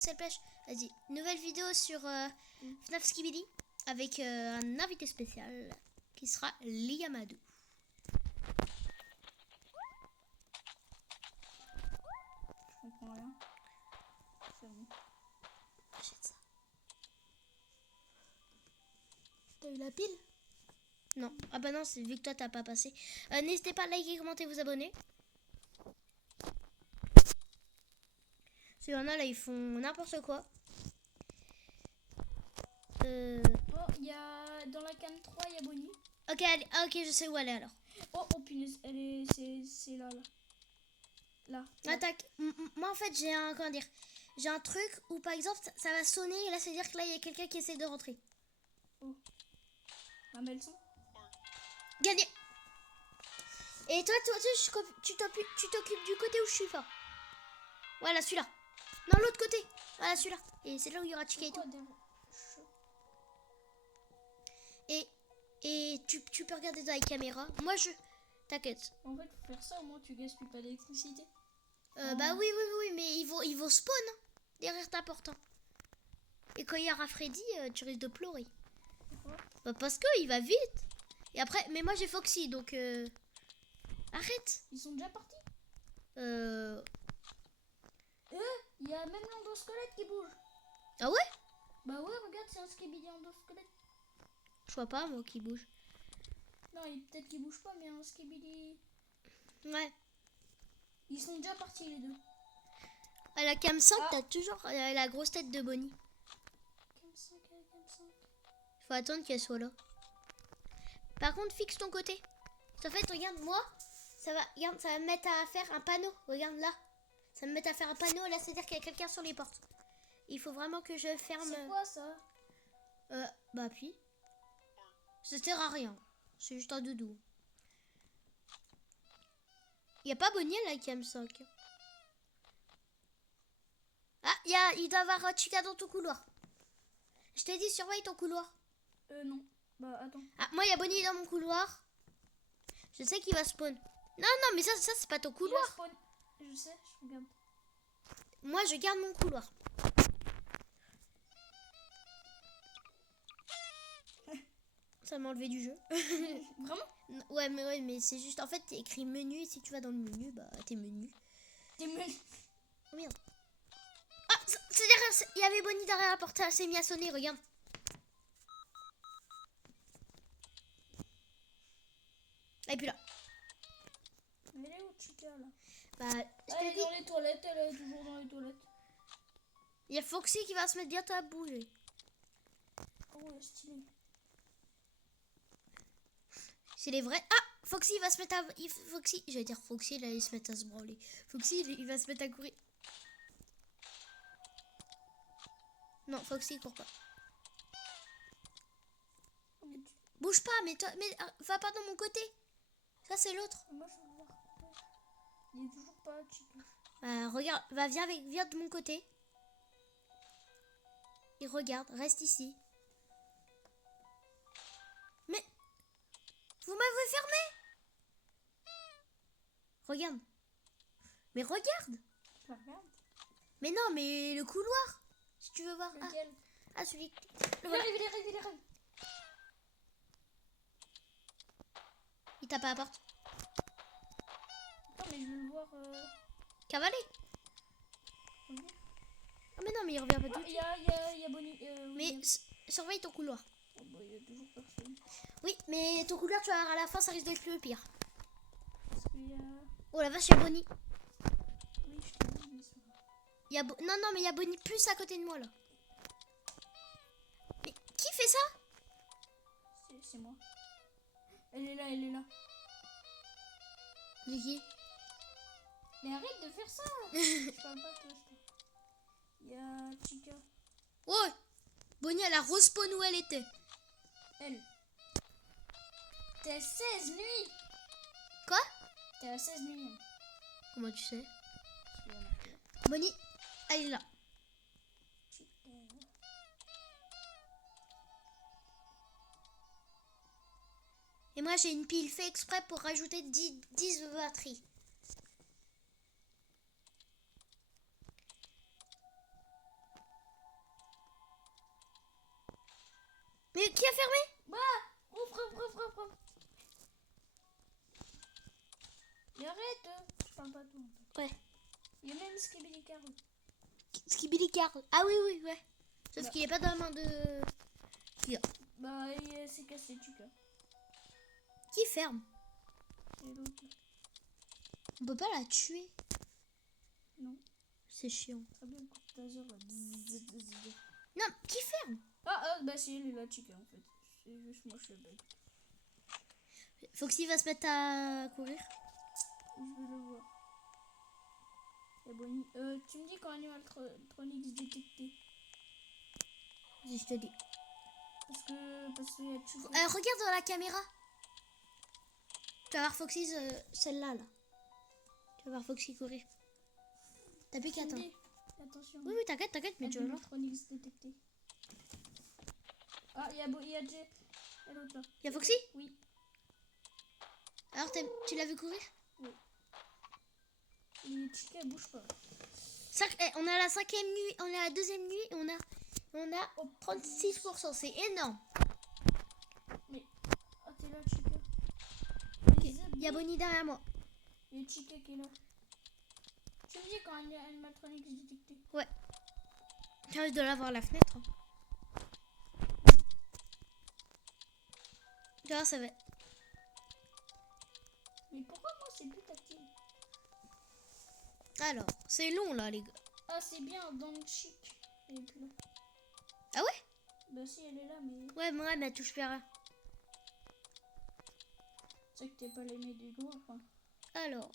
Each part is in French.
Cette pêche. Vas-y, nouvelle vidéo sur FNAF Skibidi avec un invité spécial qui sera Liamadou. Je comprends rien. C'est bon. Achète ça. T'as eu la pile? Non. Ah bah non, c'est vu que toi t'as pas passé. N'hésitez pas à liker, commenter, vous abonner. Parce qu'il y en a là, ils font n'importe quoi. Oh, il y a dans la canne 3, il y a Bonnie. Ok, allez. Ah, ok, je sais où aller alors. Oh punaise, elle est c'est là. Là. Attaque. Moi en fait, j'ai un comment dire, j'ai un truc où par exemple ça va sonner et là ça veut dire que là il y a quelqu'un qui essaie de rentrer. Oh. Ah, mais elles sont. Gagné. Et toi tu t'occupes du côté où je suis fort. Voilà, celui-là. Non, l'autre côté. Voilà, celui-là. Et c'est là où il y aura Chica et tout. Et tu peux regarder dans les caméras. Moi, t'inquiète. En fait, pour faire ça, au moins tu gaspilles pas d'électricité. Bah oui, mais ils vont spawn hein, derrière ta porte. Hein. Et quand il y aura Freddy, tu risques de pleurer. Pourquoi? Bah parce que il va vite. Et après, mais moi j'ai Foxy, donc arrête. Ils sont déjà partis? Il y a même l'endosquelette qui bouge. Ah ouais? Bah ouais, regarde, c'est un skibidi endosquelette. Je vois pas moi qui bouge. Non, peut-être qu'il bouge pas, mais un skibidi. Ouais. Ils sont déjà partis les deux. À la cam 5, Ah. t'as toujours la grosse tête de Bonnie. Cam 5. Faut attendre qu'elle soit là. Par contre, fixe ton côté. En fait, regarde, moi, ça va me mettre à faire un panneau. Regarde là. Ça va me mettre à faire un panneau. Là, c'est-à-dire qu'il y a quelqu'un sur les portes. Il faut vraiment que je ferme. C'est quoi ça? Bah, appuie. Ça sert à rien. C'est juste un doudou. Il n'y a pas Bonnie à la cam 5. Ah, il doit y avoir Chica dans ton couloir. Je t'ai dit, surveille ton couloir. Non. Bah, attends. Ah, moi, il y a Bonnie dans mon couloir. Je sais qu'il va spawn. Non, mais ça c'est pas ton couloir. Spawn. Je sais, je regarde. Moi, je garde mon couloir. Ça m'a enlevé du jeu. Vraiment? Ouais, mais c'est juste, en fait, t'es écrit menu. Et si tu vas dans le menu, bah, t'es menu. T'es menu. Oh merde. Ah, c'est derrière. Il y avait Bonnie derrière la porte. Elle s'est mis à sonner, regarde. Et puis là. Elle est où, Chica, là? Bah, Elle est dans les toilettes, elle est toujours dans les toilettes. il y a Foxy qui va se mettre bientôt à bouger. Oh, stylé. C'est les vrais. Ah, Foxy il va se mettre à. Foxy, j'allais dire Foxy, là, il se met à se branler. Foxy, il va se mettre à courir. Non, Foxy, il court pas. Bouge pas, mais toi, va pas dans mon côté. Ça, c'est l'autre. Moi, je veux voir. Il est toujours pas Chica. Regarde, viens de mon côté. Et regarde, reste ici. Mais vous m'avez fermé. Regarde. Mais regarde. Regarde. Mais non, mais le couloir. Si tu veux voir. Lequel? Ah, celui. Il arrive. Il tape à la porte. Attends, mais je veux le voir. Cavaler. Okay. Ah, mais non, mais il revient pas tout de Il suite. y a Bonnie. Mais surveille ton couloir. Oh, bah, il y a toujours personne. Oui, mais ton couloir, tu vas voir à la fin, ça risque d'être le pire. Parce qu'il y a. Oh la vache, il y a Bonnie. Oui, je te dis, mais ça va. Non, mais il y a Bonnie plus à côté de moi là. Mais qui fait ça? C'est moi. Elle est là. C'est qui? Mais arrête de faire ça. Je parle pas de toi. Il y a Chica. Oh, Bonnie, elle a respawn où elle était. Elle. T'es à 16 nuits. Quoi? T'es à 16 nuits. Comment tu sais? Parce qu'il y a marqué. Bonnie, elle est là. Chica. Et moi, j'ai une pile fait exprès pour rajouter 10 batteries. Mais qui a fermé? Bah, ouvre. Mais arrête, je parle pas tout. Ouais. Il y a même Skibidi Carl. Skibidi Carl. Ah oui, ouais. Sauf Bah. qu'il est pas dans la main de... Bah, il s'est cassé, Chica. Qui ferme? Et l'autre. On peut pas la tuer. Non. C'est chiant. Très bien, le coup de taser là. Bzzz. Non, qui ferme? Bah si, il est là, Chica en fait. C'est juste moi, je suis bête. Foxy va se mettre à courir. Je veux le voir. Et Bonnie. Tu me dis quand Animatronics détecté. Si je te dis. Parce qu'il y a Chica. Regarde dans la caméra. Tu vas voir Foxy, celle-là, là. Tu vas voir Foxy courir. T'as plus qu'à attendre. Attention. Oui, t'inquiète, mais tu vas voir. Animatronics détecté. Ah, il y a Jay. Et l'autre là. Y'a Foxy? Oui. Alors, tu l'as vu courir? Et Chica, elle bouge pas. On a la 5e nuit, on a la 2e nuit et on a 36%. C'est énorme. Mais. Ah, t'es là, Chica. Il y a Bonnie derrière moi. Il y a Chica qui est là. Tu me dis quand Animatronics détecté. Ouais. Tu risques de l'avoir à la fenêtre. Hein. Tu vois, ça va. Mais pourquoi moi c'est plus tactile? Alors, c'est long là, les gars. Ah, c'est bien dans le chic. Elle est plus là. Ah ouais? Bah si, elle est là, mais Ouais, mais elle touche plus à rien. c'est que t'es pas l'aimé du groupe. Hein. Alors.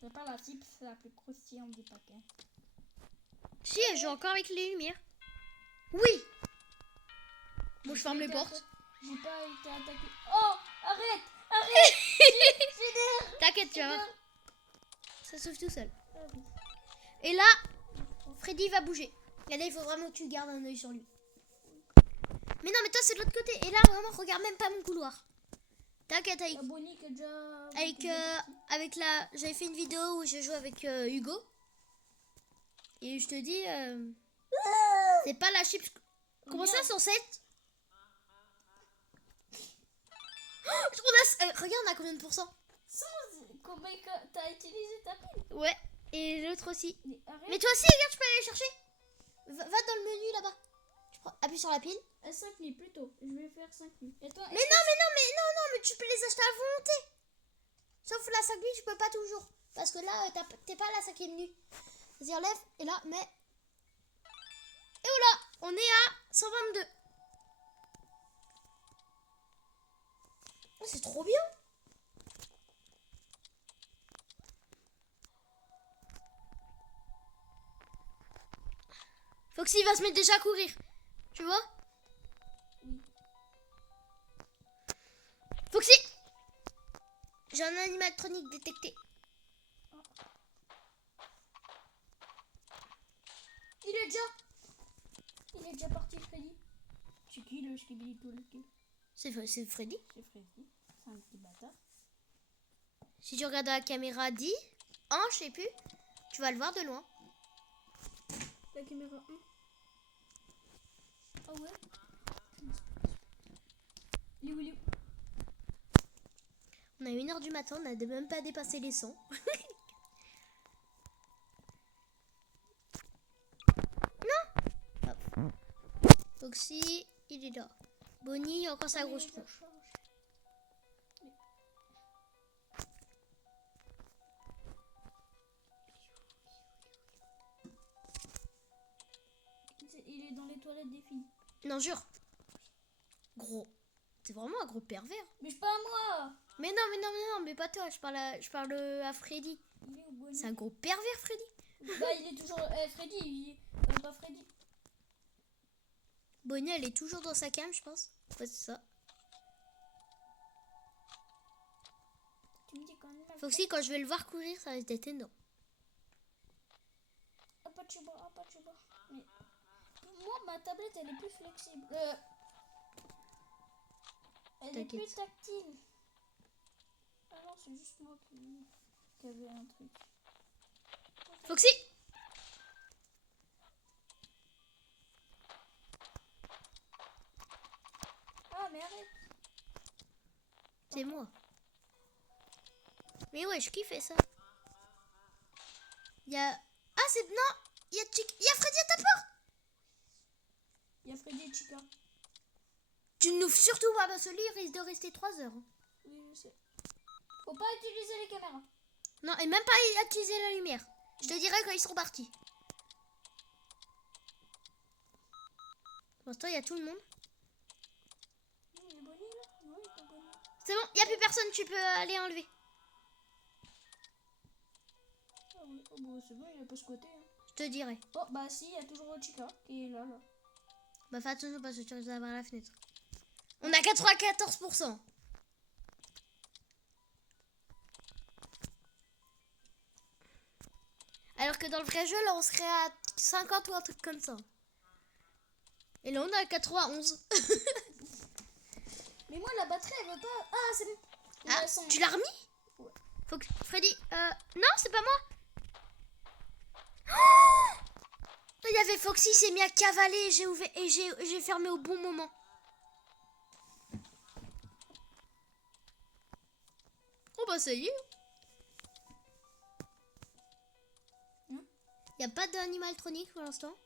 C'est pas la type la plus croustillante des paquets. Si, elle joue encore avec les lumières. Oui. Moi, je ferme les portes. J'ai pas été attaqué. Oh, arrête. T'inquiète, tu vas voir. Ça s'ouvre tout seul. Ah oui. Et là, Freddy va bouger. Et là, il faut vraiment que tu gardes un œil sur lui. Mais non, mais toi, c'est de l'autre côté. Et là, vraiment, regarde même pas mon couloir. T'inquiète, avec... Bonnie qui est déjà... J'avais fait une vidéo où je joue avec Hugo. Et je te dis... c'est pas la chips... Comment ça, 107? Regarde, on a combien de pourcents? Combien t'as utilisé ta pile? Ouais, et l'autre aussi. Mais arrête. Mais toi aussi, regarde, je peux aller chercher. Va dans le menu là-bas. Appuie sur la pile. 5 nuits plutôt. Je vais faire 5 nuits. Et toi? Mais tu peux les acheter à volonté. Sauf la 5 nuits, tu peux pas toujours. Parce que là, t'es pas à la 5e nuit. Vas-y, enlève. Et là, mais... Et voilà, on est à 122. Oh, c'est trop bien. Foxy va se mettre déjà à courir. Tu vois? Oui. Foxy! J'ai un animatronique détecté. Oh. Il est déjà parti, Freddy. C'est qui le Skibidi Toolkit? C'est Freddy. C'est Freddy. C'est un petit bâtard. Si tu regardes la caméra 10, 1, je sais plus, tu vas le voir de loin. La caméra 1. Ah ouais. Il est où? On a 1h du matin, on n'a même pas dépassé les 100. Non. Hop. Foxy, il est là. Bonnie, il a encore sa grosse tronche. Il est dans les toilettes des filles. Non, jure. Gros. C'est vraiment un gros pervers. Mais je parle à moi. Mais non, mais pas toi. Je parle à Freddy. Il est où, Bonnie? C'est un gros pervers, Freddy. Bah, il est toujours... Freddy, il est... pas Freddy. Bonnie, elle est toujours dans sa cam, je pense. Ouais, c'est ça. Tu me dis quand même... Foxy, quand je vais le voir courir, ça risque d'être énorme. Pas de chuba. Mais... Moi, ma tablette, elle est plus flexible. Elle est plus tactile. Ah non, c'est juste moi qui avait un truc. Foxy! C'est moi. Mais ouais, je kiffais ça. Il y a... Ah, c'est... Non, il y a Freddy à ta porte. Il y a Freddy et Chica. Tu n'ouvres surtout pas parce que lui, il risque de rester 3 heures. Oui, je sais. Faut pas utiliser les caméras. Non, et même pas utiliser la lumière. Je te dirai quand ils seront partis. Pour l'instant, il y a tout le monde. Non, il est Bonnie là. Non, il est pas Bonnie. C'est bon, il n'y a plus personne, tu peux aller enlever. Ah oui, oh, bah, c'est bon, il a pas squatté. Hein. Je te dirai. Oh, bah si, il y a toujours Chica qui est là. Bah fais attention parce que tu risques d'avoir la fenêtre. On a 94%. Alors que dans le vrai jeu, là, on serait à 50 ou un truc comme ça. Et là, on est à 91. Mais moi, la batterie, elle veut pas... Ah, c'est bon. Ah, Ouais, sans- tu l'as remis? Ouais. Faut que... Freddy, non, c'est pas moi. Oh, il y avait Foxy, il s'est mis à cavaler et j'ai ouvert et j'ai fermé au bon moment. Oh bah ça y est. Il n'y a pas d'animaltronique pour l'instant.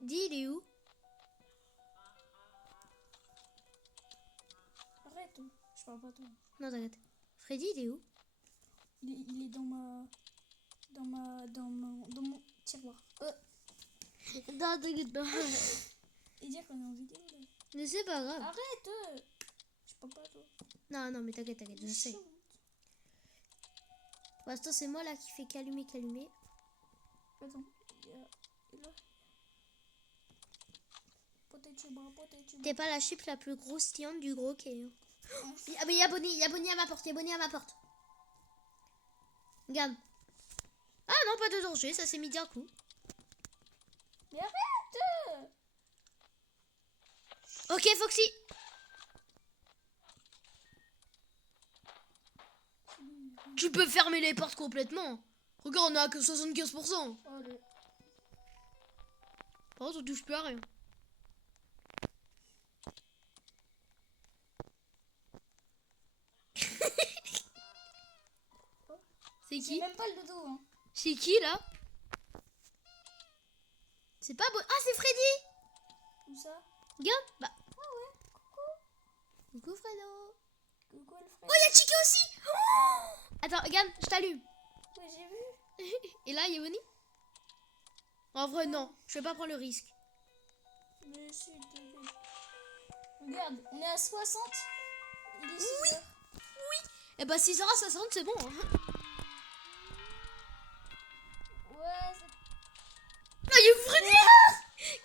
Dis, il est où? Arrête, je parle pas toi. Non, t'inquiète. Freddy, il est où? Il est dans mon tiroir. Non, t'inquiète pas. Et dire qu'on est en vidéo là. Mais c'est pas grave. Arrête, je parle pas toi. Non, non, mais t'inquiète, je sais. Pour l'instant, c'est moi là qui fais qu'allumer. Attends, il y a là. Potato. T'es pas la chip la plus grosse tiante du gros quai. Hein. Ah, mais il y a Bonnie à ma porte, Regarde. Ah non, pas de danger, ça s'est mis d'un coup. Mais arrête! Ok, Foxy. Tu peux fermer les portes complètement. Regarde, on a que 75%. Allez. Par contre, on touche plus à rien. C'est C'est qui? même pas le dodo, hein. C'est qui là? C'est pas beau. Ah, c'est Freddy. Où ça? Regarde. Bah. Ah ouais, coucou. Coucou Fredo. Coucou le frère. Oh, il y a Chica aussi. Oh, attends, regarde, je t'allume. Ouais, j'ai vu. Et là, il y a Bonnie. En vrai, non. Je vais pas prendre le risque. Mais si, t'inquiète. Regarde, on est à 60. Il est 6 Oui. heures. Eh bah, 6h60, c'est bon. Hein. Ouais, c'est... Ah, il y a Freddy.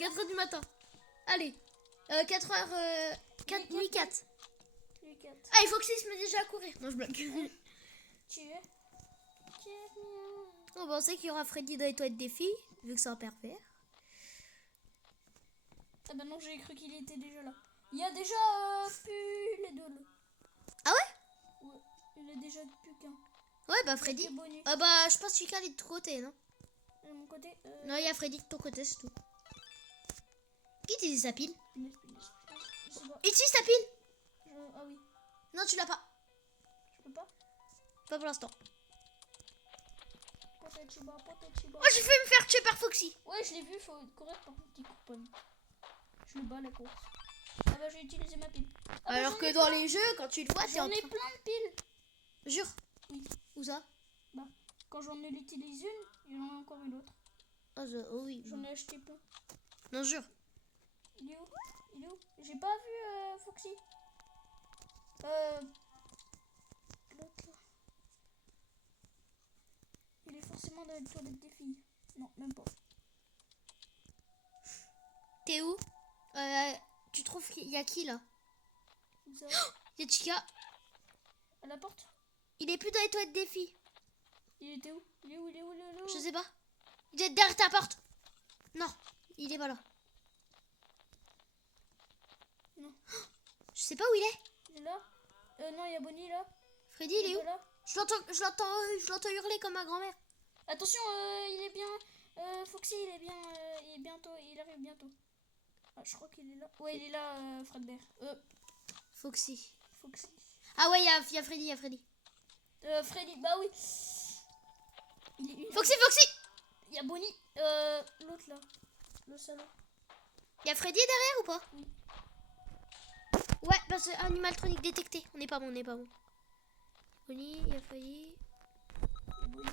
4h du matin. Allez. 4h... 4 nuit 4. Lui 4. Ah, il faut que se met déjà à courir. Non, je blague. Tu es bien. On pensait qu'il y aura Freddy dans les toilettes des filles, vu que c'est un pervers. Ah bah non, j'ai cru qu'il était déjà là. Il y a déjà plus les deux là. Ah ouais? Ouais, il y a déjà plus qu'un. Ouais, bah Freddy. C'est Bonnie. Ah bah, je pense que Chica est de ton côté, non? De mon côté. Non, il y a Freddy de ton côté, c'est tout. Qui utilise sa pile? Je sais pas. Utilise ta pile? Ah oui, Non, tu l'as pas. je peux pas. Pas pour l'instant. Potachiba. Oh, j'ai fait me faire tuer par Foxy. Ouais, je l'ai vu, faut courir par contre, il court pas. Je le bats la course. Ah bah j'ai utilisé ma pile. Ah bah, Alors j'en que ai dans plein. les jeux, quand tu le vois, t'es en J'en ai train... plein de piles. Jure. Oui. Où ça? Bah, quand j'en utilise une, il y en a encore une autre. Oh oui. J'en ai acheté plein. Non, jure. Il est où? J'ai pas vu Foxy. L'autre là. Il est forcément dans les toilettes des filles. Non, même pas. T'es où? Tu trouves qu'il y a qui là? Où ça? Il y a Chica. À la porte? Il est plus dans les toilettes des filles. Il était où? Il est où? Je sais pas. Il est derrière ta porte. Non, il est pas là. Non. Je sais pas où il est. Il est là? Non, il y a Bonnie là. Freddy, il est où? pas là. Je l'entends hurler comme ma grand-mère. Attention, il est bien. Foxy, il est bien. Il arrive bientôt. Ah, je crois qu'il est là. Ouais, il est là, Fredbear. Foxy. Foxy. Ah ouais, il y a Freddy, Freddy, bah oui. Il est une. Foxy. Il y a Bonnie. L'autre là. Le salon. Il y a Freddy derrière ou pas? Oui. Ouais, parce que animatronique détecté. On n'est pas bon. Bonnie, il y a Freddy. Il y a Bonnie.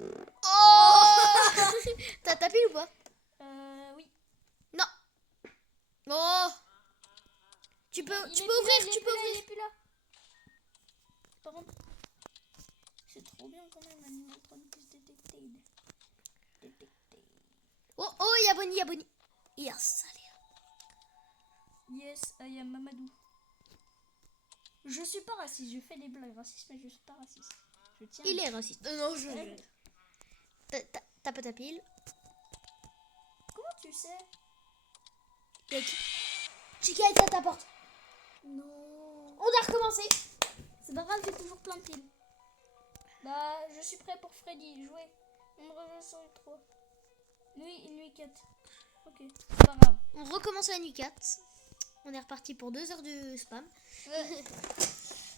Oh T'as tapé ou pas? Oui. Non. Oh Tu peux ouvrir, Il est plus là. Par contre, c'est trop bien quand même, animatronic is detected. Oh, il y a Bonnie. Yes, allez. Yes, I am Mamadou. Je suis pas raciste, je fais des blagues racistes, mais je suis pas raciste. Je tiens. Il est raciste. Non, je... T'as pas ta pile. Comment tu sais? Il y a qui? Chica est à ta porte. Non. On doit recommencer. C'est pas grave, j'ai toujours plein de piles. Bah, je suis prêt pour Freddy. Jouer. On me revient sur les 3. Nuit 4. Ok, c'est pas grave. On recommence la nuit 4. On est reparti pour 2 heures de spam.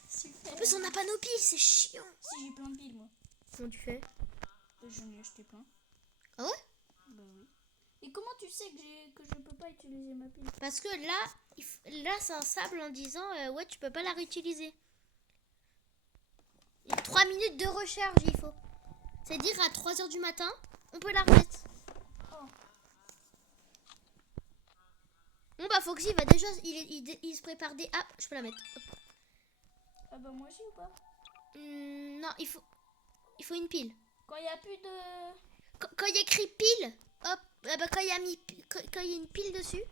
Super. En plus, on n'a pas nos piles, c'est chiant. Si, j'ai plein de piles, moi. Comment tu fais? J'en ai acheté plein. Ah ouais? Bah oui. Et comment tu sais que je peux pas utiliser ma pile? Parce que là c'est un sable en disant ouais, tu peux pas la réutiliser. Et 3 minutes de recharge, il faut. C'est-à-dire à 3 heures du matin, on peut la remettre. Oh. Bon bah Foxy va déjà, il se prépare des... Ah, je peux la mettre. Hop. Ah bah moi aussi ou pas? Non, il faut une pile. Quand il y a plus de... Quand il y a écrit pile, hop, bah, quand il y a une pile dessus.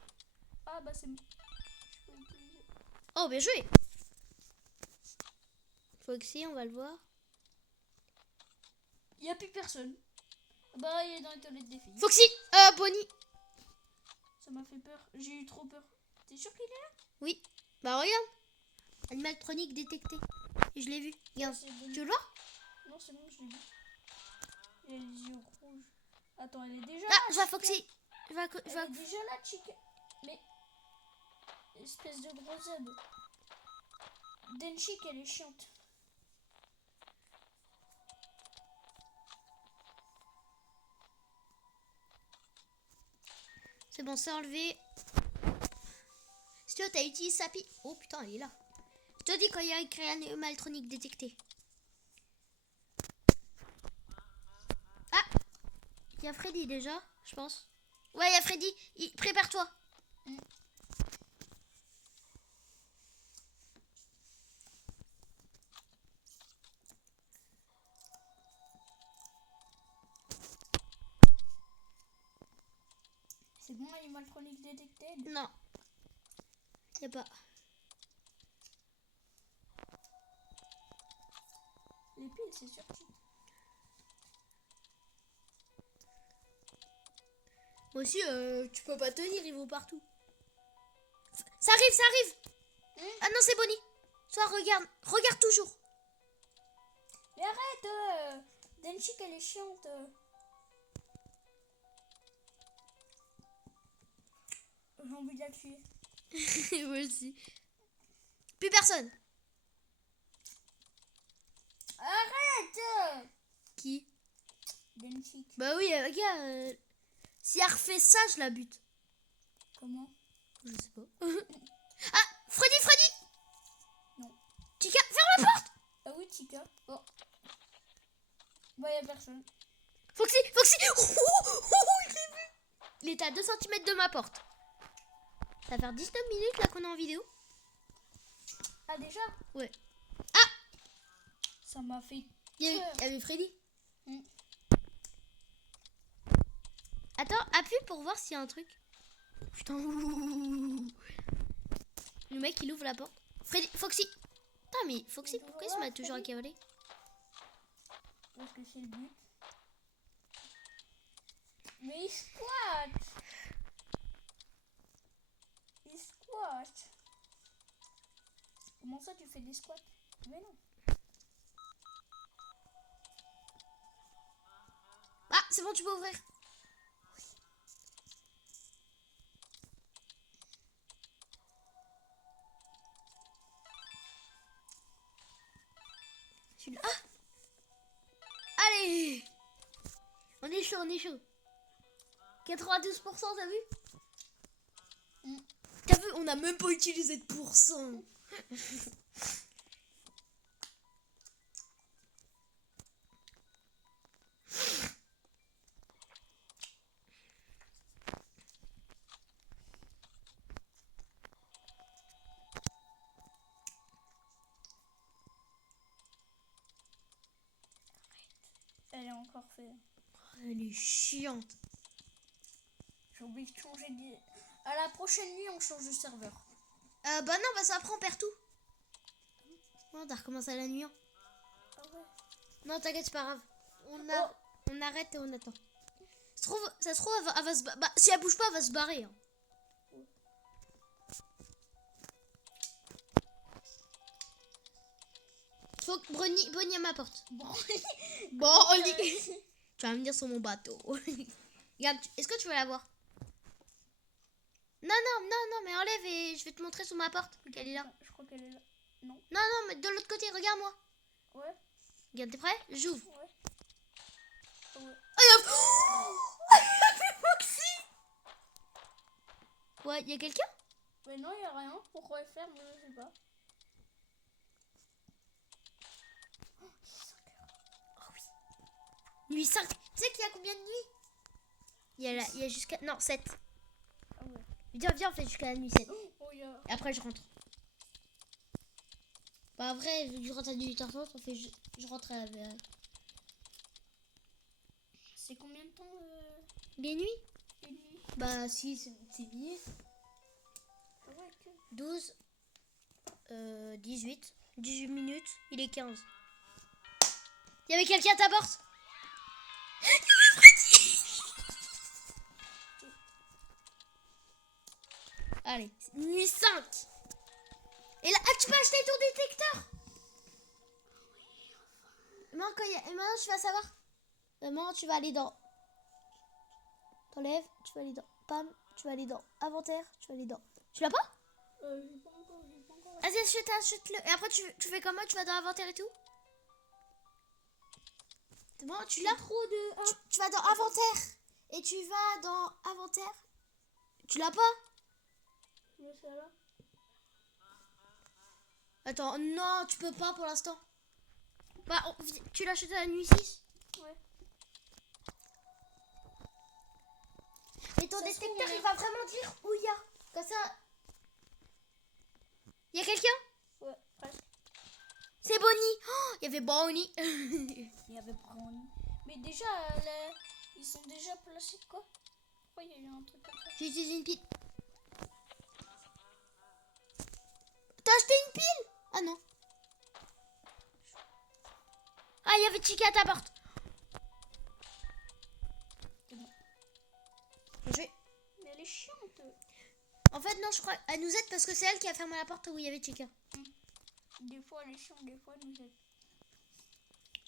Ah bah c'est bon. Je peux utiliser. Oh, bien joué. Foxy, on va le voir. Il y a plus personne. Bah il est dans les toilettes des filles. Foxy, Bonnie. Ça m'a fait peur. J'ai eu trop peur. T'es sûr qu'il est là? Oui. Bah regarde. Animatronique détecté. Et je l'ai vu. Regarde. C'est Bonnie. Tu le vois? Non, c'est bon, je l'ai vu. Il a les yeux rouges. Attends, elle est déjà Ah, là. je vois Chica. Foxy. Elle est déjà là, Chica. Mais... Espèce de gros âne. Denchik, elle est chiante. C'est bon, c'est enlevé. Si tu as utilisé sa pile. Oh putain, elle est là. Je te dis quand il y a écrit animatronique détecté. Ah, il y a Freddy déjà, je pense. Ouais, il y a Freddy. Prépare-toi. C'est bon, animatronic detected. Non. Y a pas. Les piles, c'est sorti. Moi aussi, tu peux pas tenir, ils vont partout. Ça arrive. Ah non, c'est Bonnie. Toi, regarde toujours. Mais arrête Denchik, elle est chiante. J'ai envie de la tuer. Moi aussi. Plus personne. Arrête Qui? Denchik. Bah oui, regarde. Si elle refait ça, je la bute. Comment? Je sais pas. Ah, Freddy. Non. Chica, ferme la porte. Ah oui, Chica. Oh. Bah, y'a personne. Foxy. Je l'ai vu. Il était à 2 cm de ma porte. Ça va faire 19 minutes là qu'on est en vidéo. Ah, déjà? Ouais. Ça m'a fait... Il y avait Freddy. Mm. Attends, appuie pour voir s'il y a un truc. Putain. Le mec il ouvre la porte. Foxy. Putain mais Foxy, pourquoi il se met toujours à cavaler? Parce que c'est le but. Mais il squatte. Comment ça tu fais des squats? Mais non. Ah, c'est bon, tu peux ouvrir. Allez. On est chaud, on est chaud. 92%, t'as vu? T'as vu, on a même pas utilisé de pourcent. Elle est encore faite. Elle est chiante. J'ai oublié de changer de... À la prochaine nuit, on change de serveur. Bah non, bah ça après on perd tout. Oh, t'as recommencé à la nuit. Hein. Ah ouais. Non, t'inquiète, c'est pas grave. On arrête et on attend. Ça se trouve, elle va se barrer. Bah, si elle bouge pas, elle va se barrer. Hein. Faut que Bonnie à ma porte. Bonnie. Tu vas venir sur mon bateau. Regarde, est-ce que tu veux la voir? Non, mais enlève et je vais te montrer sur ma porte qu'elle est là. Je crois qu'elle est là. Non. Non, mais de l'autre côté, regarde-moi. Ouais. Regarde, t'es prêt? J'ouvre. Ouais. Ouais. Oh, il y a Foxy. Ouais, il y a quelqu'un? Mais non, il n'y a rien. Pourquoi elle ferme? Je sais pas. Oh, 5 heures. Oh oui. Nuit 5. Tu sais qu'il y a combien de nuits? Il y a jusqu'à... Non, 7. Ah ouais. Viens, on fait jusqu'à la nuit 7. Oh, il y a... Et après, je rentre. Bah, après, vu que je rentre à 18h30, on fait... Je rentre à... C'est combien de temps Les nuits? les nuits? Bah, si, c'est minutes. Ah ouais, que... 12, 18 minutes, il est 15. Il y avait quelqu'un à ta porte? Il y avait Freddy. Allez, nuit 5. Et là, tu peux acheter ton détecteur. Maintenant, tu vas savoir. Maintenant, tu vas aller dans... T'enlèves, tu vas aller dans... Pam, tu vas aller dans inventaire, tu vas aller dans... Tu l'as pas? J'ai pas encore. Vas-y, achète-le. Et après, tu fais comment? Tu vas dans inventaire et tout? C'est bon, tu l'as? Trop de... Tu vas dans inventaire. Et tu vas dans inventaire. Tu l'as pas? Mais ça là. Attends, non, tu peux pas pour l'instant. Bah, tu l'achètes à la nuit 6. Ouais. Et ton Ça se détecteur, trouve, il va vraiment dire où il y a. Comme ça. Il y a quelqu'un? Ouais, presque. C'est Bonnie. Oh, il y avait Bonnie. Il y avait Brownie. Mais déjà, ils sont déjà placés de quoi? Pourquoi il y a eu un truc comme ça? J'ai utilisé une pile. T'as acheté une pile? Ah non. Ah, il y avait Chica à ta porte. C'est bon. Je vais... Mais elle est chiante. En fait, non, je crois... Elle nous aide parce que c'est elle qui a fermé la porte où il y avait Chica. Des fois elle est chiante, des fois elle nous aide.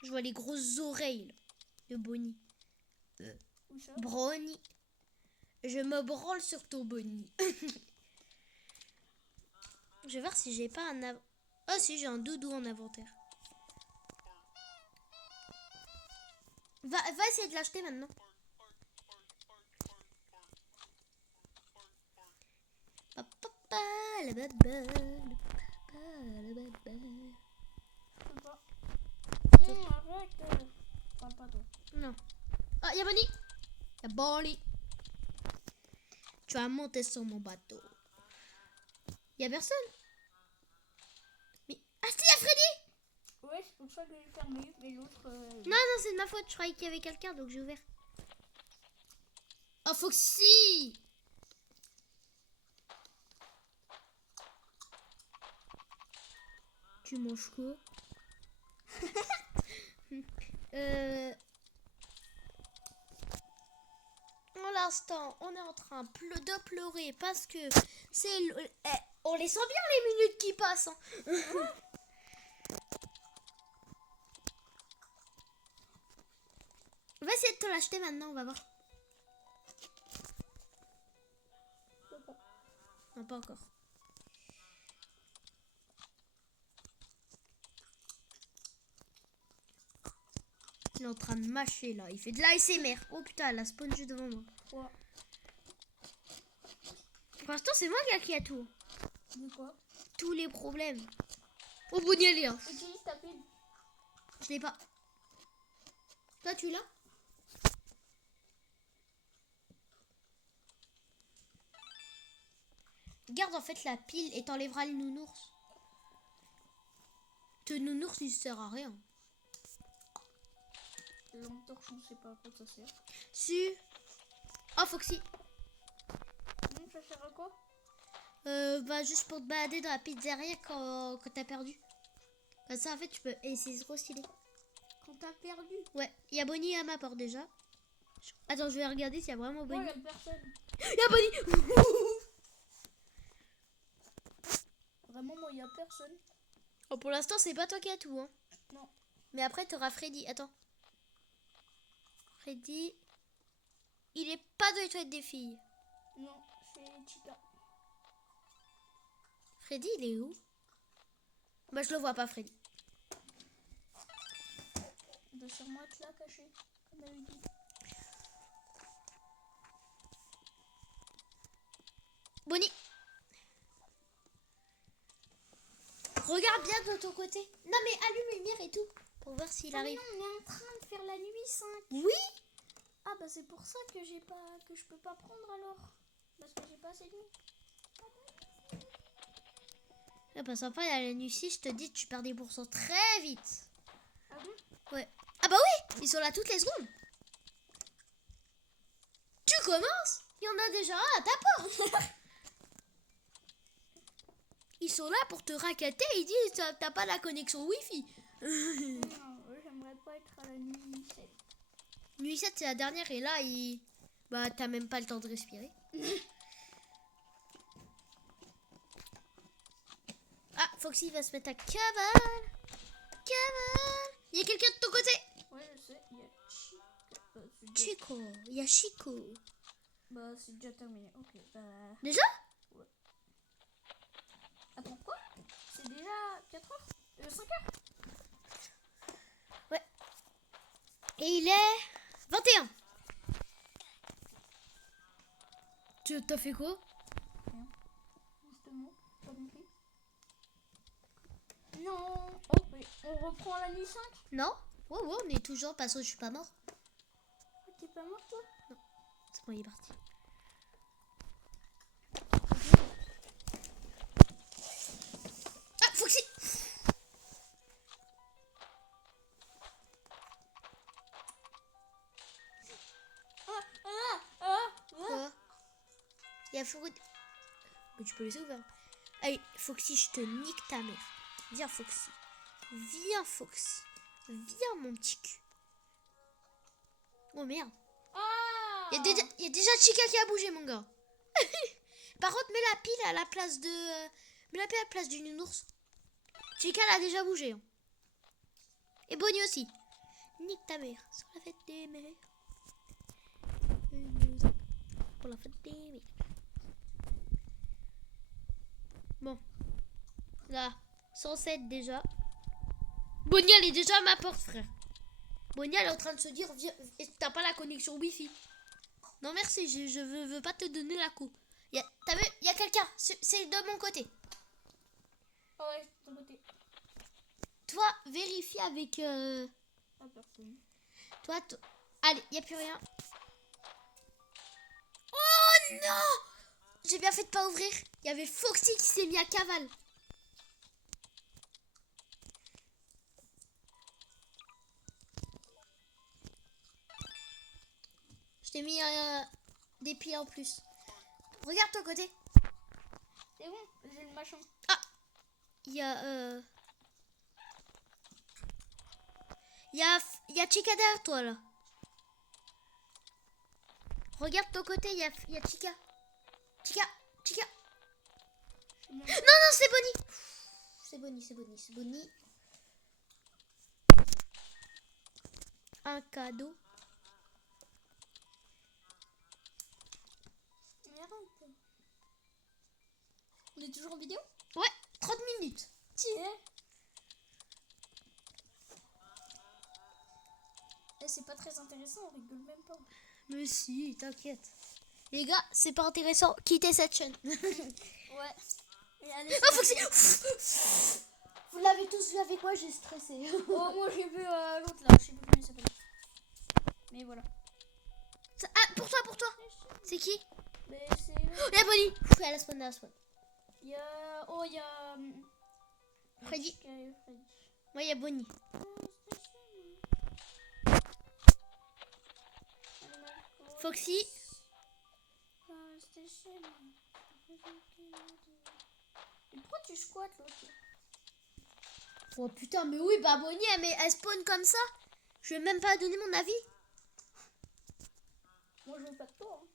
Je vois les grosses oreilles là, de Bonnie. Où ça? Brownie. Je me branle sur ton Bonnie. Je vais voir si j'ai pas un... Oh si, j'ai un doudou en inventaire. Va essayer de l'acheter maintenant. Papa, la baba, la baba. Je peux pas. Non, arrête. Enfin, pas toi. Non. Ah, il y a Bonnie. Il y a Bonnie. Tu vas monter sur mon bateau. Il y a personne. Mais... Ah si, il y a Freddy. Ouais, c'est pour ça que j'ai fermé. Mais l'autre... Non, c'est de ma faute. Je croyais qu'il y avait quelqu'un, donc j'ai ouvert. Oh, Foxy. Tu manges quoi? Pour l'instant, on est en train de pleurer parce que c'est... on les sent bien les minutes qui passent. Hein. On va essayer de te l'acheter maintenant, on va voir. Non, pas encore. Il est en train de mâcher là. Il fait de l'ASMR. Oh putain, elle a spawn juste devant moi. 3. Pour l'instant, c'est moi qui a tout. De quoi? Tous les problèmes. Oh, bon, y aller, hein. Utilise ta pile. Je l'ai pas. Toi, tu l'as? Garde en fait la pile et t'enlèveras le nounours. Ce nounours, il sert à rien. Les lampes torches, on sait pas à quoi ça sert. Si. Oh, Foxy. Ça sert à quoi? Bah, juste pour te balader dans la pizzeria quand t'as perdu. Comme ça, en fait, tu peux. Et c'est trop stylé. Quand t'as perdu? Ouais, il y a Bonnie à ma porte déjà. Attends, je vais regarder s'il y a vraiment Oh, Bonnie. y'a personne. Il y a Bonnie. Vraiment, moi, y'a personne. Oh, pour l'instant, c'est pas toi qui as tout, hein. Non. Mais après, t'auras Freddy. Attends. Freddy. Il est pas dans les toilettes des filles. Non, c'est Chica. Freddy, il est où? Bah, je le vois pas, Freddy. Il doit sûrement être là, caché. Comme elle dit. Bonnie. Regarde bien de ton côté. Non, mais allume lumière et tout. Pour voir s'il arrive. Non, on est en train de faire la nuit 5. Oui. Ah, bah, c'est pour ça que je peux pas prendre alors. Parce que j'ai pas assez de nuit. Ah bah sympa, il y a la nuit 6, je te dis, tu perds des pourcents très vite. Ah bon? Ouais. Ah bah oui, ils sont là toutes les secondes. Tu commences? Il y en a déjà un à ta porte. Ils sont là pour te raqueter, ils disent, t'as pas la connexion Wi-Fi. Non, j'aimerais pas être à la nuit 7. Nuit 7, c'est la dernière, et là, bah t'as même pas le temps de respirer. Ah, Foxy va se mettre à cavale. Cavale. Il y a quelqu'un de ton côté. Ouais, je sais, il y a Chica. C'est déjà... Chico, il y a Chico. Bah, c'est déjà terminé. Ok, bah... Déjà? Ouais. Attends, quoi? C'est déjà 4 heures? 5 heures? Ouais. Et il est 21. Tu t'as fait quoi? Rien. Justement, pas compris. Non. Oh, oui. On reprend la nuit 5? Non? Ouais, ouais, on est toujours parce que je suis pas mort. Oh, t'es pas mort, toi? C'est bon, il est parti. Ah, Foxy! Quoi? Il y a Foxy. Mais tu peux laisser ouvert. Allez, Foxy, je te nique ta mère. Viens, Foxy. Viens, Foxy. Viens, mon petit cul. Oh merde. Ah! Il y a déjà Chica qui a bougé, mon gars. Par contre, mets la pile à la place de... mets la pile à la place du nounours. Chica, elle a déjà bougé. Hein. Et Bonnie aussi. Nique ta mère. Sur la fête des mères. Pour la fête des mères. Bon. Là. 107 déjà. Bonnie, elle est déjà à ma porte, frère. Bonnie, elle est en train de se dire, viens, t'as pas la connexion Wi-Fi. Non, merci, je veux pas te donner la coup. T'as vu, il y a quelqu'un, c'est de mon côté. Oh ouais, c'est de ton côté. Toi, vérifie avec... Ah, personne. Toi, allez, il n'y a plus rien. Oh non! J'ai bien fait de pas ouvrir. Il y avait Foxy qui s'est mis à cavale. Je t'ai mis des pieds en plus. Regarde ton côté. C'est bon, j'ai le machin. Ah! Il y a... Il y a Chica derrière toi, là. Regarde ton côté, il y a Chica. Chica. Non, c'est Bonnie. C'est Bonnie. Un cadeau. Mais arrête. On est toujours en vidéo? Ouais, 30 minutes. Tiens. c'est pas très intéressant, on rigole même pas. Mais si, t'inquiète. Les gars, c'est pas intéressant. Quittez cette chaîne. Ouais. Et allez, Oh, Foxy. Vous l'avez tous vu avec moi, j'ai stressé. oh, moi j'ai vu l'autre là, je sais plus comment il s'appelle. Mais voilà. Ah, pour toi. C'est qui? Mais c'est. Oh, il y a Bonnie. Elle a spawn, Il y a. Oh, il y a. Freddy. Freddy. Moi, il y a Bonnie. Foxy. Et pourquoi tu squattes l'autre? Oh putain, mais oui, bah Bonnie, elle spawn comme ça. Je vais même pas donner mon avis. Moi je veux pas de toi. Hein.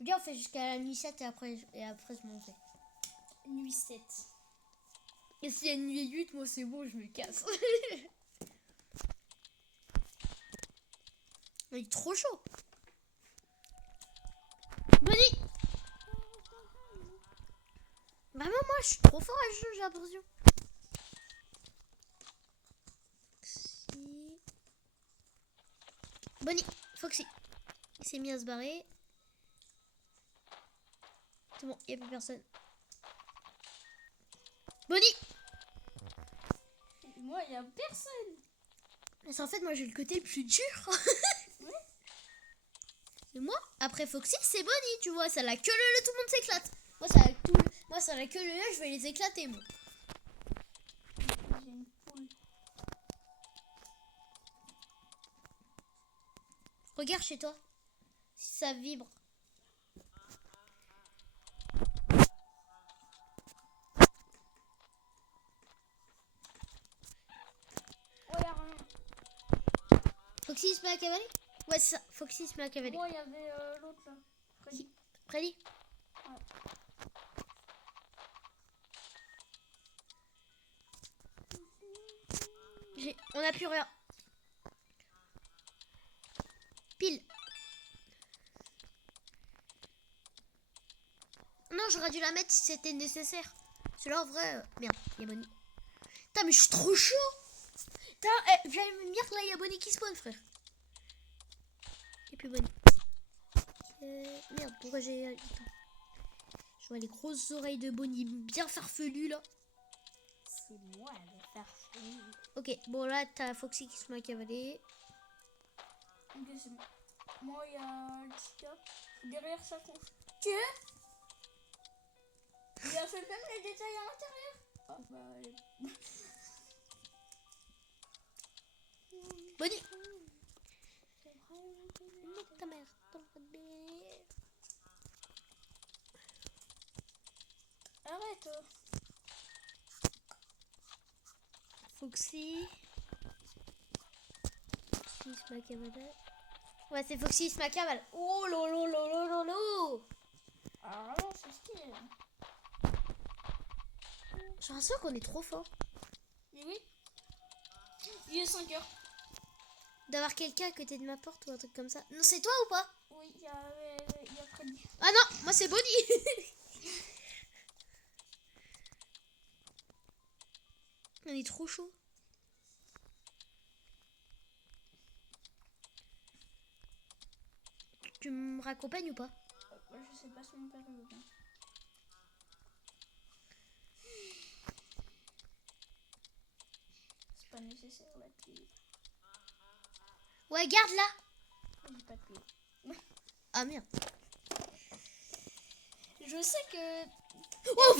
Viens, on fait jusqu'à la nuit 7 et après je m'en vais. Nuit 7. Et s'il y a une nuit 8, moi c'est bon, je me casse. Il est trop chaud. Bonnie. Vraiment, moi je suis trop fort à ce jeu, j'ai l'impression. Foxy. Bonnie, Foxy. Il s'est mis à se barrer. C'est bon, il n'y a plus personne. Bonnie. Moi, il y a personne. Mais en fait, moi j'ai le côté le plus dur. Ouais. Et moi, après Foxy, c'est Bonnie, tu vois. Ça la queue le, tout le monde s'éclate. Moi, ça la queue le, je vais les éclater, moi. J'ai une poule. Regarde chez toi. Si ça vibre. Oh, il y a rien. Foxy se met à cavaler. Ouais, c'est ça. Foxy se met à cavaler. Moi, il y avait l'autre là. Freddy. Freddy. Ouais. On n'a plus rien. Pile. Non, j'aurais dû la mettre si c'était nécessaire. Celui-là, en vrai... Merde, il y a Bonnie. Putain, mais je suis trop chaud. Putain, viens me dire que là, il y a Bonnie qui spawn, frère. Et puis Bonnie. Merde, pourquoi j'ai... Attends. Je vois les grosses oreilles de Bonnie bien farfelues, là. C'est moi le farfelu. Ok, bon, là, t'as Foxy qui se met à cavaler. Ok, c'est bon. Moi, il y a le Chica. Derrière sa conf. Que il a fait même les détails à l'intérieur. Ah, bah, allez. Bonnie. Nique ta mère. Dans le bébé. Arrête. Foxy. Foxy se met à cavaler. Ouais, c'est Foxy se met à cavaler. Oh lolo lolo lolo. Ah non, c'est stylé. J'ai l'impression qu'on est trop fort. Mais oui. Il est 5 heures. D'avoir quelqu'un à côté de ma porte ou un truc comme ça. Non, c'est toi ou pas? Oui, il y a Freddy. Ah non, moi c'est Bonnie. On est trop chaud. Tu me raccompagnes ou pas? Je sais pas si mon père veut bien. C'est pas nécessaire la clé. Ouais, garde là. J'ai pas de clé. Ah merde. Je sais que Oh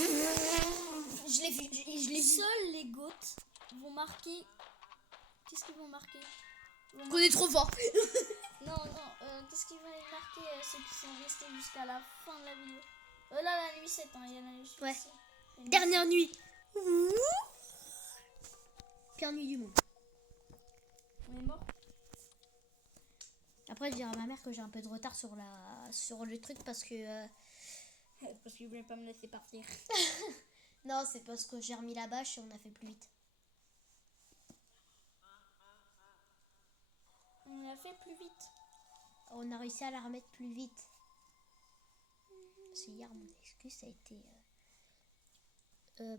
je l'ai vu, je l'ai vu. seuls les goths vont marquer. Qu'est-ce qu'ils vont marquer? On est trop fort. Non, qu'est-ce qu'ils vont marquer ceux qui sont restés jusqu'à la fin de la vidéo? Là, la nuit 7, hein, il y en a eu. Ouais. Dernière nuit. Pire nuit du monde. On est mort. Après, je dirais à ma mère que j'ai un peu de retard sur le truc parce que... Parce qu'ils voulaient pas me laisser partir. Non, c'est parce que j'ai remis la bâche et on a fait plus vite. On a fait plus vite. On a réussi à la remettre plus vite. Parce que hier, mon excuse, ça a été...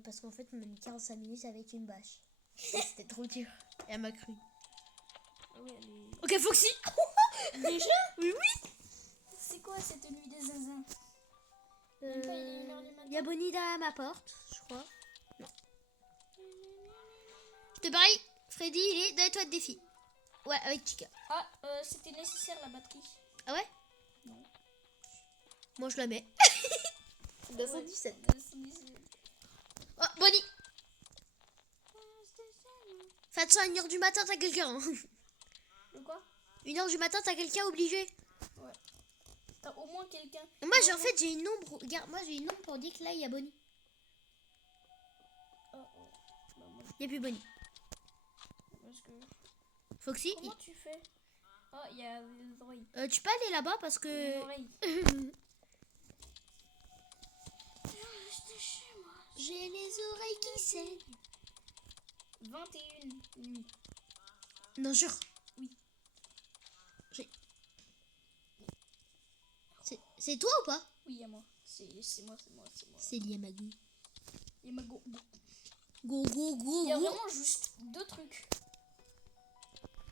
parce qu'en fait, on a mis 45 minutes avec une bâche. Et c'était trop dur. Et elle m'a cru. Ouais, elle est... Ok, Foxy. Déjà? Oui, oui. C'est quoi cette nuit des zinzins? Même pas, il est 1h du matin. Il y a Bonnie derrière ma porte, je crois. Non. Je te parie, Freddy, il est dans les toilettes des filles. Ouais, avec Chica. Ah, c'était nécessaire la batterie. Ah ouais? Non. Moi, je la mets. 217. 217. Oh, Bonnie. Fais attention, à 1h du matin, t'as quelqu'un. De quoi? 1h du matin, t'as quelqu'un obligé. Ouais. T'as au moins quelqu'un. Moi, en fait, j'ai une ombre. Regarde, moi, j'ai une ombre pour dire que là, il y a Bonnie. Oh, oh. Bah, moi, Il n'y a plus Bonnie. parce que... Foxy, Comment tu fais? Oh, il y a les oreilles. tu peux aller là-bas parce Il y a les que... oreilles. Restez chez moi. J'ai les oreilles qui saignent. 21 nuits. Non, jure. Oui. C'est toi ou pas? Oui, il y a moi. C'est moi. C'est lié à ma gueule. Il y a ma go. Go, go, go, Il y a go. vraiment juste 2 trucs.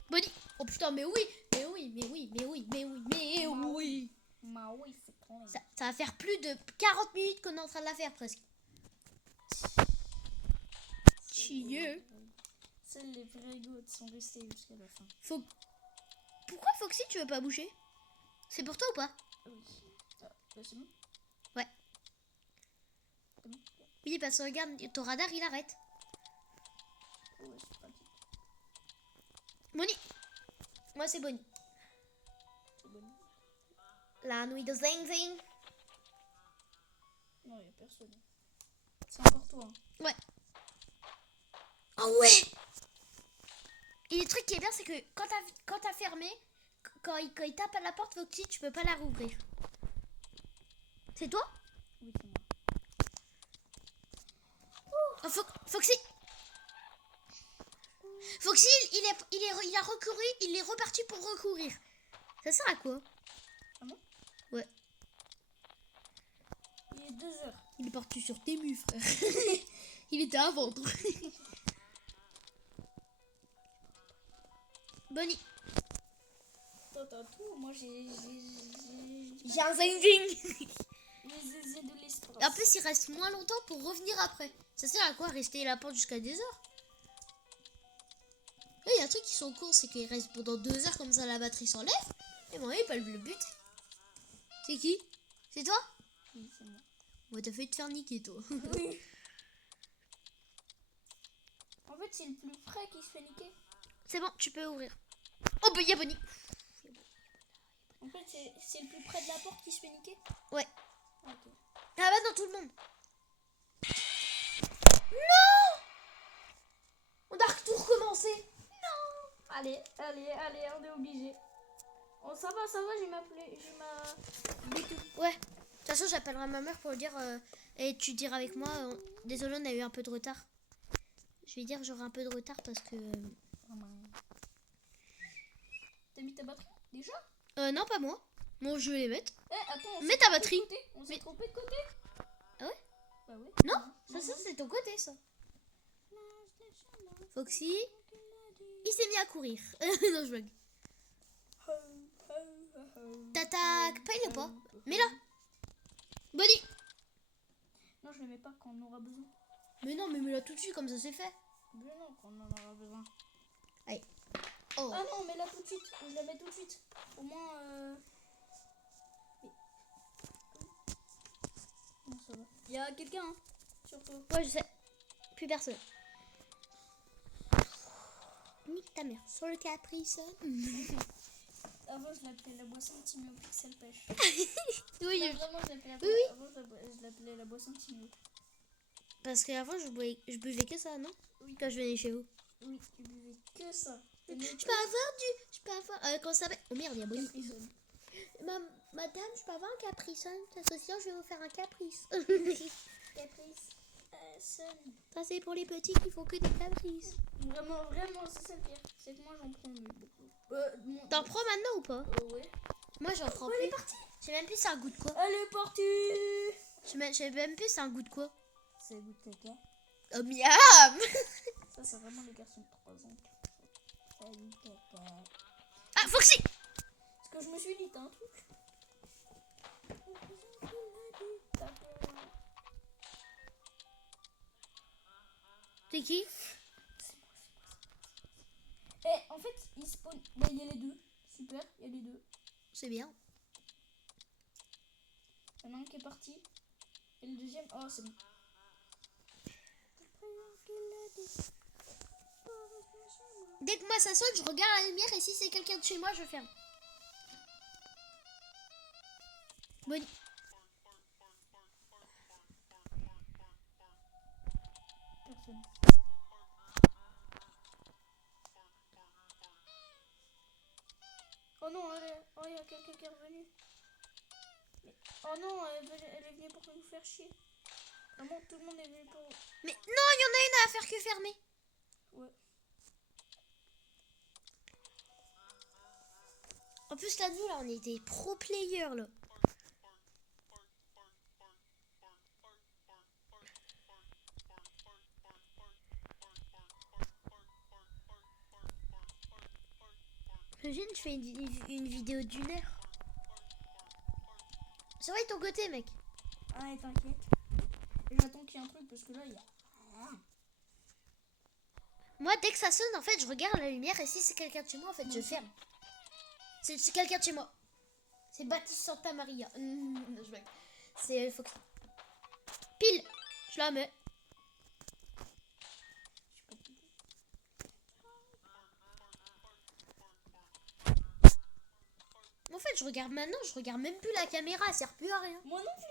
Bonnie. Oh putain, mais oui. Mais oui, mais oui, mais oui, mais oui, mais oui. Ma oui, c'est trop. Ça va faire plus de 40 minutes qu'on est en train de la faire presque. Chieux. Seuls les vrais goats sont restés jusqu'à la fin. Pourquoi Foxy tu veux pas bouger? C'est pour toi ou pas? Oui. Ah, c'est bon? Ouais. C'est bon? Oui, parce que regarde, ton radar il arrête. Ouais, c'est pratique. Bonnie. Moi c'est Bonnie. C'est bon. La nuit de Zing Zing. Non, il n'y a personne. C'est encore toi. Hein. Ouais. Oh ouais. Et le truc qui est bien, c'est que quand t'as fermé, quand il tape à la porte, Foxy, tu peux pas la rouvrir. C'est toi? Oui, c'est moi. Oh, Foxy. Foxy, il a recouru, il est reparti pour recourir. Ça sert à quoi? Ah bon? Ouais. Il est 2h. Il est parti sur tes mus, frère. Il était à vendre. Bonnie. Toi, t'as tout. Moi, j'ai J'ai un zing zing. les zézés de l'espace. Et en plus, il reste moins longtemps pour revenir après. Ça sert à quoi rester à la porte jusqu'à des heures? Là, il y a un truc qui sont courts, c'est qu'il reste pendant 2 heures comme ça, la batterie s'enlève. Et bon, il peut le but. C'est qui? C'est toi? Oui, c'est moi. Ouais, t'as fait te faire niquer, toi. Oui. En fait, c'est le plus près qui se fait niquer. C'est bon, tu peux ouvrir. Oh, bah, il y a Bonnie. En fait, c'est le plus près de la porte qui se fait niquer. Ouais. Ok. Ah bah, dans tout le monde. Non! On a tout recommencé. Non! Allez, on est obligé. Oh, ça va, j'ai ma Bluetooth. Ouais. De toute façon, j'appellerai ma mère pour lui dire. Et tu diras avec moi. Désolé, on a eu un peu de retard. Je vais dire que j'aurai un peu de retard parce que. T'as mis ta batterie déjà? Non, pas moi. Bon, je vais les mettre. Eh, attends. Mets ta batterie. On s'est trompé de côté. Ah ouais? Bah ouais. Non, ça c'est ton côté, ça. Foxy, il s'est mis à courir. Non, je blague. T'attaques pas, il est pas. Mais là. Bonnie. Non, je le mets pas quand on aura besoin. Mais non, mais mets-la tout de suite, comme ça c'est fait. Mais non, quand on en aura besoin. Allez. Oh. Ah non, mais là tout de suite. Je la mets tout de suite. Au moins. Non, ça va. Il y a quelqu'un, hein, surtout. Ouais, je sais. Plus personne. Nique ta mère. Sur le caprice. Avant, je l'appelais la boisson de Timio Pixel Pêche. Oui, Non, vraiment, je l'appelais Oui. Avant, je l'appelais la boisson de Timio. parce qu'avant, je buvais que ça, non? Oui. Quand je venais chez vous. Oui, tu buvais que ça. Je peux avoir comment ça s'appelle? Oh merde, il y a Bonnie. Caprisonne. Madame, je peux avoir un caprice. Ce soir, je vais vous faire un caprice. Caprice. Sun. Ça, c'est pour les petits qui font que des caprices. Vraiment, c'est ça le pire. C'est que moi, j'en prends beaucoup. T'en prends maintenant ou pas? Ouais. Moi, j'en prends Elle plus. est partie. Je sais même plus c'est un goût de quoi. Elle est partie. Je sais même plus c'est un goût de quoi. C'est le goût de caca. Oh miam. Ça, c'est vraiment les garçons de 3 ans. C'est le caca. Foxy! Parce que je me suis dit, t'as un truc. C'est qui? Eh, en fait, il spawn. Bah, il y a les deux. Super, il y a les deux. C'est bien. Il y en a un qui est parti. Et le deuxième. Oh, c'est bon. Dès que moi ça sonne, je regarde la lumière et si c'est quelqu'un de chez moi, je ferme. Bonnie. Personne. Oh non, oh, il y a quelqu'un qui est revenu. Mais... Oh non, elle est venue pour nous faire chier. Vraiment, tout le monde est venu pour... Mais non, il y en a une à faire que fermer. Ouais. En plus là, nous là, on est des pro players là. Imagine, je fais une vidéo d'1 heure. Ça va de ton côté, mec? Ah, et t'inquiète. J'attends qu'il y ait un truc parce que là, il y a... Moi, dès que ça sonne, en fait, je regarde la lumière et si c'est quelqu'un de chez moi, en fait, je ferme. C'est quelqu'un de chez moi. C'est Baptiste Santa Maria. Non, je blague. C'est Foxy. Pile. Je la mets. En fait, je regarde maintenant, je regarde même plus la caméra, elle sert plus à rien. Moi non plus.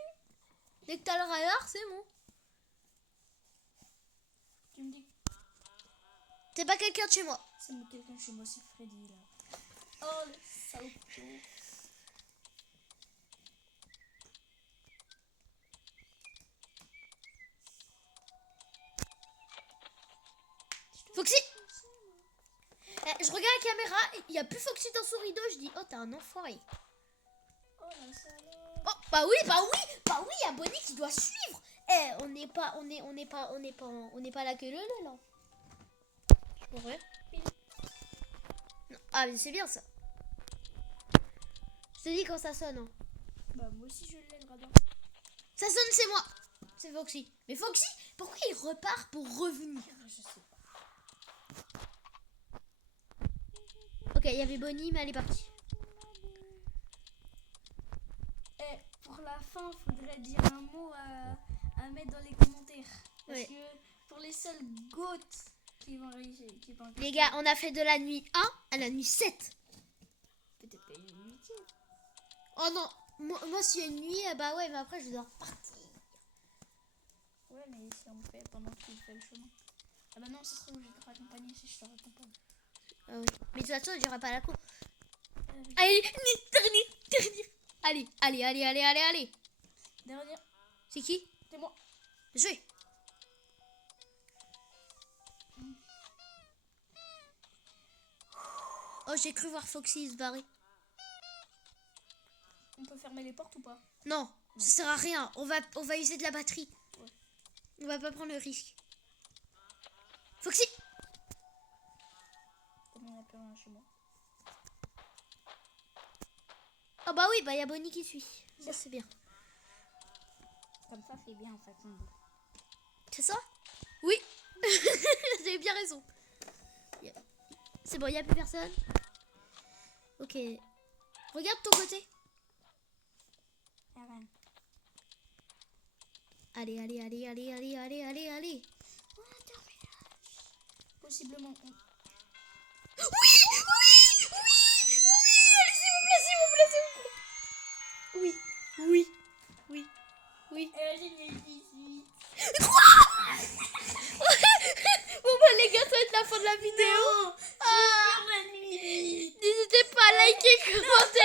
Dès que t'as le radar, c'est bon. Tu me dis... C'est pas quelqu'un de chez moi. C'est quelqu'un chez moi, c'est Freddy là. Oh le salaud. Foxy. Je regarde la caméra, il n'y a plus Foxy dans son rideau, je dis, oh, t'es un enfoiré. Oh la salope. Oh, bah oui, il y a Bonnie qui doit suivre. Eh, on n'est pas là que le là. Je pourrais. Non. Ah, mais c'est bien ça. Je te dis quand ça sonne. Hein. Bah moi aussi je l'ai le radar. Ça sonne, c'est moi. C'est Foxy. Mais Foxy, pourquoi il repart pour revenir? Je sais pas. Ok, il y avait Bonnie, mais elle est partie. Eh, pour la fin, faudrait dire un mot à mettre dans les commentaires. Parce Ouais. que pour les seuls goats qui vont réussir, Les gars, on a fait de la nuit 1 à la nuit 7. peut-être pas une unité. Oh non, moi s'il y a une nuit, bah ouais, mais après je dois repartir. Ouais, mais si on fait pendant qu'il fait le chemin. Ah bah non, ça serait obligé de te raccompagner si je te raccompagne. Ah oui. Mais de toute façon, il n'y aura pas la cour. Oui. Allez, dernier. Allez. Dernier, C'est qui? c'est moi. Jouez. Oh, j'ai cru voir Foxy se barrer. On peut fermer les portes ou pas? Non, ça sert à rien. On va user de la batterie. Ouais. On va pas prendre le risque. Foxy. Comme il n'y a plus rien chez moi. Oh bah oui, bah il y a Bonnie qui suit. Ça c'est bien. Comme ça, c'est bien en fait. C'est ça? Oui. J'ai bien raison. C'est bon, il n'y a plus personne. Ok. Regarde ton côté. Allez. Possiblement. Oui. Allez, s'il vous plaît. Oui. Quoi? Bon bah les gars, ça va être la fin de la vidéo. N'hésitez pas à liker, commenter.